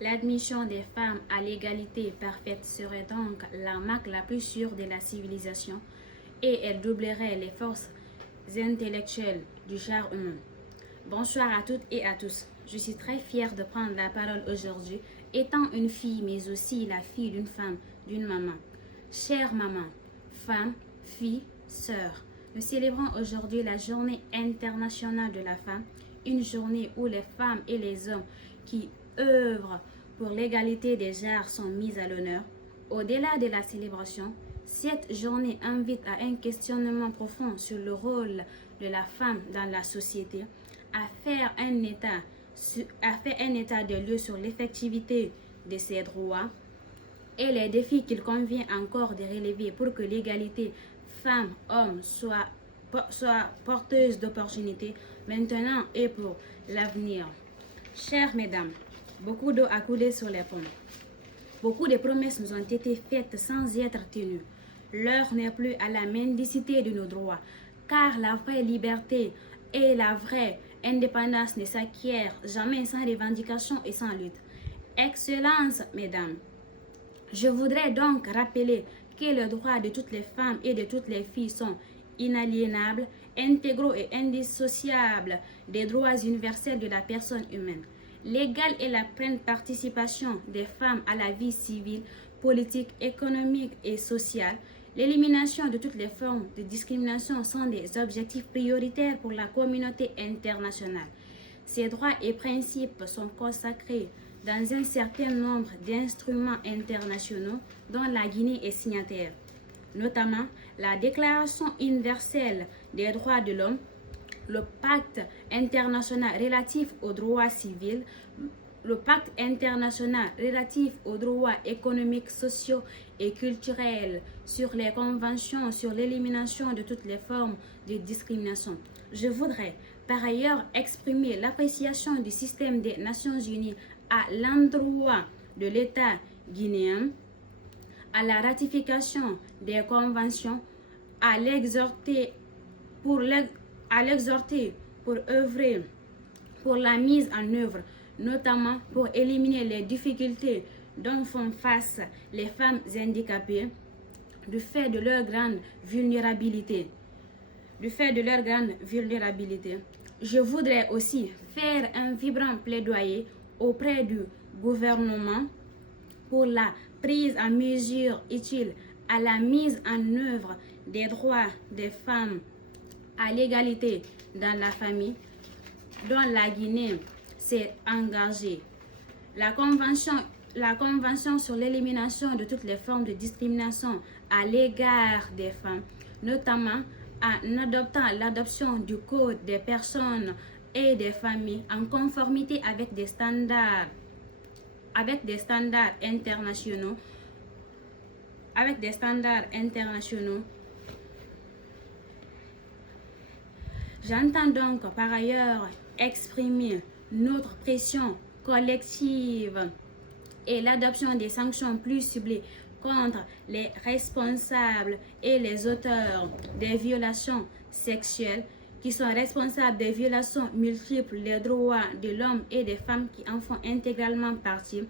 L'admission des femmes à l'égalité parfaite serait donc la marque la plus sûre de la civilisation et elle doublerait les forces intellectuelles du genre humain. Bonsoir à toutes et à tous. Je suis très fière de prendre la parole aujourd'hui, étant une fille, mais aussi la fille d'une femme, d'une maman. Chère maman, femme, fille, sœur, nous célébrons aujourd'hui la Journée internationale de la femme, une journée où les femmes et les hommes qui œuvrent pour l'égalité des genres sont mis à l'honneur. Au-delà de la célébration, cette journée invite à un questionnement profond sur le rôle de la femme dans la société, à faire un état de lieu sur l'effectivité de ses droits et les défis qu'il convient encore de relever pour que l'égalité femmes-hommes soit porteuse d'opportunités maintenant et pour l'avenir. Chères mesdames, beaucoup d'eau a coulé sur les ponts. Beaucoup de promesses nous ont été faites sans être tenues. L'heure n'est plus à la mendicité de nos droits, car la vraie liberté et la vraie indépendance ne s'acquièrent jamais sans revendication et sans lutte. Excellences, mesdames, je voudrais donc rappeler que les droits de toutes les femmes et de toutes les filles sont inaliénables, intégraux et indissociables des droits universels de la personne humaine. L'égale et la pleine participation des femmes à la vie civile, politique, économique et sociale, l'élimination de toutes les formes de discrimination sont des objectifs prioritaires pour la communauté internationale. Ces droits et principes sont consacrés dans un certain nombre d'instruments internationaux dont la Guinée est signataire, notamment la Déclaration universelle des droits de l'homme, le Pacte international relatif aux droits civils, le Pacte international relatif aux droits économiques, sociaux et culturels, sur les conventions sur l'élimination de toutes les formes de discrimination. Je voudrais par ailleurs exprimer l'appréciation du système des Nations Unies à l'endroit de l'État guinéen, à la ratification des conventions, à l'exhorter pour œuvrer pour la mise en œuvre, notamment pour éliminer les difficultés dont font face les femmes handicapées du fait de leur grande vulnérabilité. Je voudrais aussi faire un vibrant plaidoyer auprès du gouvernement pour la prise en mesure utile à la mise en œuvre des droits des femmes à l'égalité dans la famille, dont la Guinée s'est engagée. La Convention sur l'élimination de toutes les formes de discrimination à l'égard des femmes, notamment en adoptant l'adoption du Code des personnes et des familles en conformité avec des standards internationaux. J'entends donc par ailleurs exprimer notre pression collective et l'adoption des sanctions plus ciblées contre les responsables et les auteurs des violations sexuelles qui sont responsables des violations multiples des droits de l'homme et des femmes qui en font intégralement partie.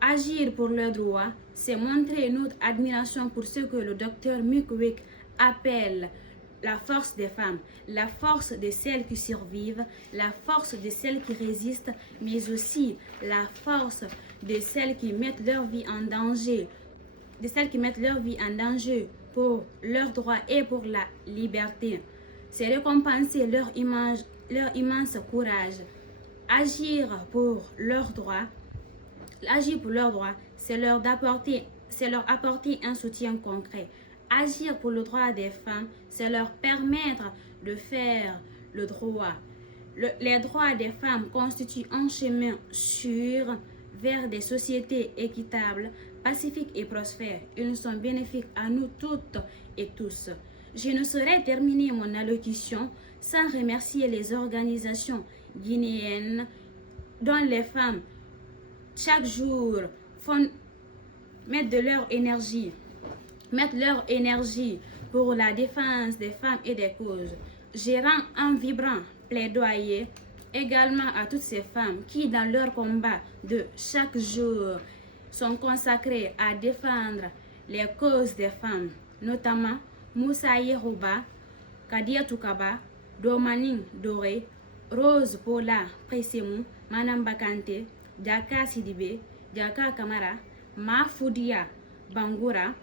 Agir pour leurs droits, c'est montrer notre admiration pour ce que le docteur Mukwege appelle la force des femmes, la force de celles qui survivent, la force de celles qui résistent, mais aussi la force de celles qui mettent leur vie en danger, pour leurs droits et pour la liberté. C'est récompenser leur immense courage. Agir pour leurs droits, c'est leur apporter un soutien concret. Agir pour le droit des femmes, c'est leur permettre de faire le droit. Les droits des femmes constituent un chemin sûr vers des sociétés équitables, pacifiques et prospères. Ils sont bénéfiques à nous toutes et tous. Je ne saurais terminer mon allocution sans remercier les organisations guinéennes dont les femmes, chaque jour, mettent leur énergie pour la défense des femmes et des causes. Je rends un vibrant plaidoyer Également à toutes ces femmes qui, dans leur combat de chaque jour, sont consacrées à défendre les causes des femmes, notamment Moussa Yerouba, Kadia Toukaba, Domaning Doré, Rose Paula Presemou, Manam Bakante, Diaka Sidibé, Diaka Kamara, Mahfoudia Bangoura,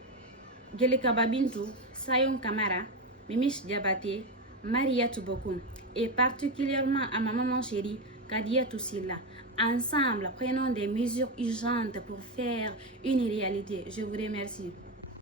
Gelika Babintou, Sayon Kamara, Mimish Diabaté, Maria Toubokoum, et particulièrement à ma maman chérie, Kadia Toussila. Ensemble, prenons des mesures urgentes pour faire une réalité. Je vous remercie.